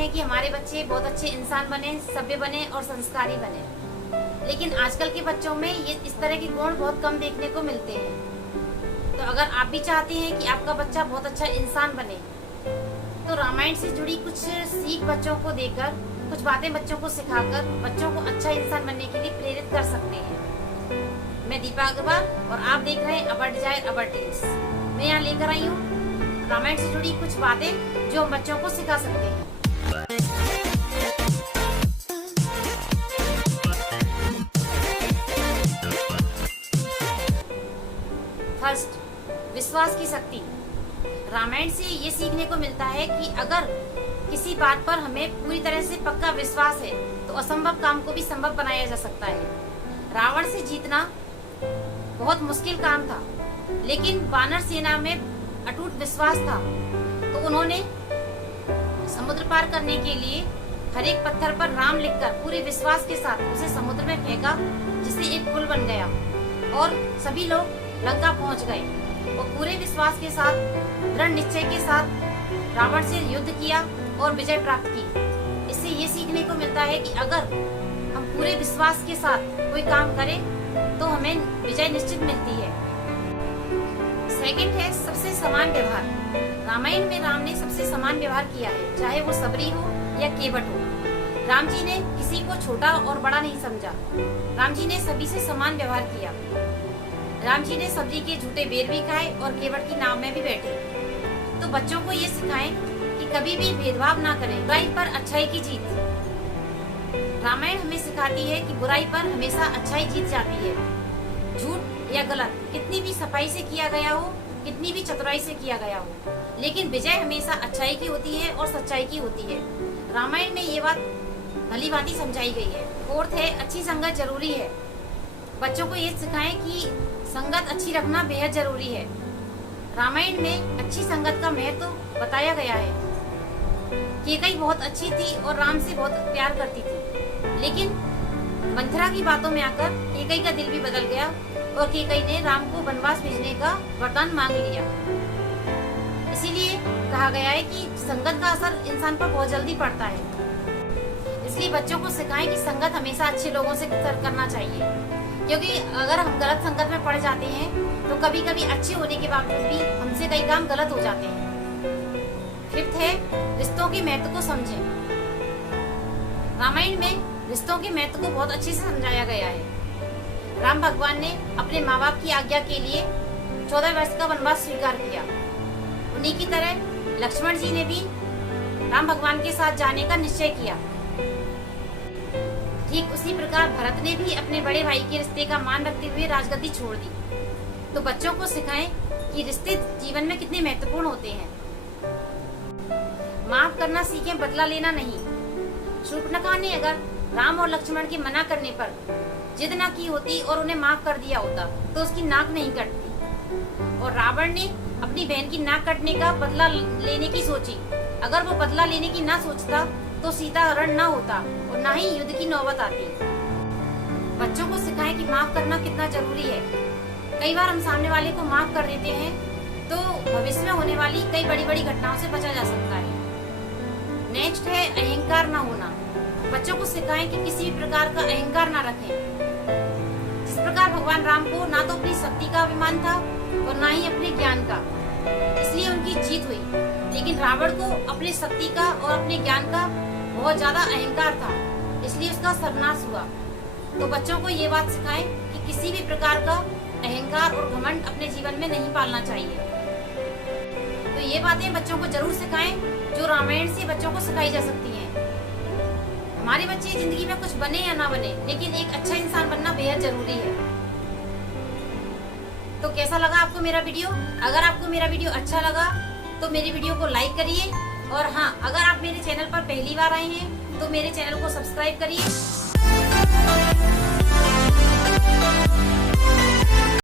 हैं कि हमारे बच्चे बहुत अच्छे इंसान बने, सभ्य बने और संस्कारी बने, लेकिन आजकल के बच्चों में ये इस तरह के गुण बहुत कम देखने को मिलते हैं। तो अगर आप भी चाहते हैं कि आपका बच्चा बहुत अच्छा इंसान बने, तो रामायण से जुड़ी कुछ सीख बच्चों को देकर, कुछ बातें बच्चों को सिखाकर बच्चों को अच्छा इंसान बनने के लिए प्रेरित कर सकते हैं। मैं दीपा अग्रवाल और आप देख रहे हैं अबर डिजायर अबर टेल्स। मैं यहाँ लेकर आई हूँ रामायण से जुड़ी कुछ बातें जो हम बच्चों को सिखा सकते हैं। फर्स्ट, विश्वास की शक्ति। रामायण से ये सीखने को मिलता है कि अगर किसी बात पर हमें पूरी तरह से पक्का विश्वास है तो असंभव काम को भी संभव बनाया जा सकता है। रावण से जीतना बहुत मुश्किल काम था, लेकिन वानर सेना में अटूट विश्वास था, तो उन्होंने समुद्र पार करने के लिए हर एक पत्थर पर राम लिखकर पूरे विश्वास के साथ उसे समुद्र में फेंका, जिससे एक पुल बन गया और सभी लोग लंका पहुंच गए। और पूरे विश्वास के साथ, दृढ़ निश्चय के साथ रावण से युद्ध किया और विजय प्राप्त की। इससे ये सीखने को मिलता है कि अगर हम पूरे विश्वास के साथ कोई काम करें तो हमें विजय निश्चित मिलती है। सेकंड है सबसे समान व्यवहार। रामायण में राम ने सबसे समान व्यवहार किया है, चाहे वो सबरी हो या केवट हो। राम जी ने किसी को छोटा और बड़ा नहीं समझा। राम जी ने सभी से समान व्यवहार किया। राम जी ने सबरी के झूठे बेर भी खाए और केवट की नाव में भी बैठे। तो बच्चों को ये सिखाएं कि कभी भी भेदभाव ना करें, बुराई पर अच्छाई की जीत। रामायण हमें सिखाती है कि बुराई पर हमेशा अच्छाई जीत जाती है। झूठ या गलत कितनी भी सफाई से किया गया हो, कितनी भी चतुराई से किया गया हो, लेकिन विजय हमेशा अच्छाई की होती है और सच्चाई की होती है। रामायण में ये बात भली भांति समझाई गई है। फोर्थ है अच्छी संगत जरूरी है। बच्चों को ये सिखाएं कि संगत अच्छी रखना बेहद जरूरी है। रामायण में अच्छी संगत का महत्व तो बताया गया है। कैकई बहुत अच्छी थी और राम से बहुत प्यार करती थी, लेकिन मंथरा की बातों में आकर कैकई का दिल भी बदल गया और कैकई ने राम को वनवास भेजने का वरदान मांग लिया। इसीलिए कहा गया है कि संगत का असर इंसान पर बहुत जल्दी पड़ता है। इसलिए बच्चों को सिखाएं कि संगत हमेशा अच्छे लोगों से करना चाहिए, क्योंकि अगर हम गलत संगत में पड़ जाते हैं तो कभी कभी अच्छे होने के बावजूद भी हमसे कई काम गलत हो जाते हैं। फिफ्थ है रिश्तों के महत्व को समझें। रामायण में रिश्तों के महत्व को बहुत अच्छे से समझाया गया है। राम भगवान ने अपने माँ बाप की आज्ञा के लिए 14 वर्ष का वनवास स्वीकार किया। उन्हीं की तरह लक्ष्मण जी ने भी राम भगवान के साथ जाने का निश्चय किया। ठीक उसी प्रकार भरत ने भी अपने बड़े भाई के रिश्ते का मान रखते हुए राजगद्दी छोड़ दी। तो बच्चों को सिखाएं कि रिश्ते जीवन में कितने महत्वपूर्ण होते हैं। माफ करना सीखें, बदला लेना नहीं। शूर्पणखा ने अगर राम और लक्ष्मण के मना करने पर जिद न की होती और उन्हें माफ कर दिया होता तो उसकी नाक नहीं कटती। और रावण ने अपनी बहन की नाक कटने का बदला लेने की सोची। अगर वो बदला लेने की ना सोचता तो सीता हरण ना होता और ना ही युद्ध की नौबत आती। बच्चों को सिखाएं कि माफ करना कितना जरूरी है। कई बार हम सामने वाले को माफ कर देते हैं तो भविष्य में होने वाली कई बड़ी बड़ी घटनाओं से बचा जा सकता है। नेक्स्ट है अहंकार ना होना। बच्चों को सिखाएं कि किसी भी प्रकार का अहंकार ना रखें। जिस प्रकार भगवान राम को ना तो अपनी शक्ति का अभिमान था और ना ही अपने ज्ञान का, इसलिए उनकी जीत हुई। लेकिन रावण को अपने शक्ति का और अपने ज्ञान का बहुत ज्यादा अहंकार था, इसलिए उसका सर्वनाश हुआ। तो बच्चों को ये बात सिखाएं कि किसी भी प्रकार का अहंकार और घमंड अपने जीवन में नहीं पालना चाहिए। तो ये बातें बच्चों को जरूर सिखाएं जो रामायण से बच्चों को सिखाई जा सकती हैं। हमारे बच्चे जिंदगी में कुछ बने या ना बने, लेकिन एक अच्छा इंसान बनना बेहद जरूरी है। तो कैसा लगा आपको मेरा वीडियो? अगर आपको मेरा वीडियो अच्छा लगा तो मेरी वीडियो को लाइक करिए, और हाँ, अगर आप मेरे चैनल पर पहली बार आए हैं तो मेरे चैनल को सब्सक्राइब करिए।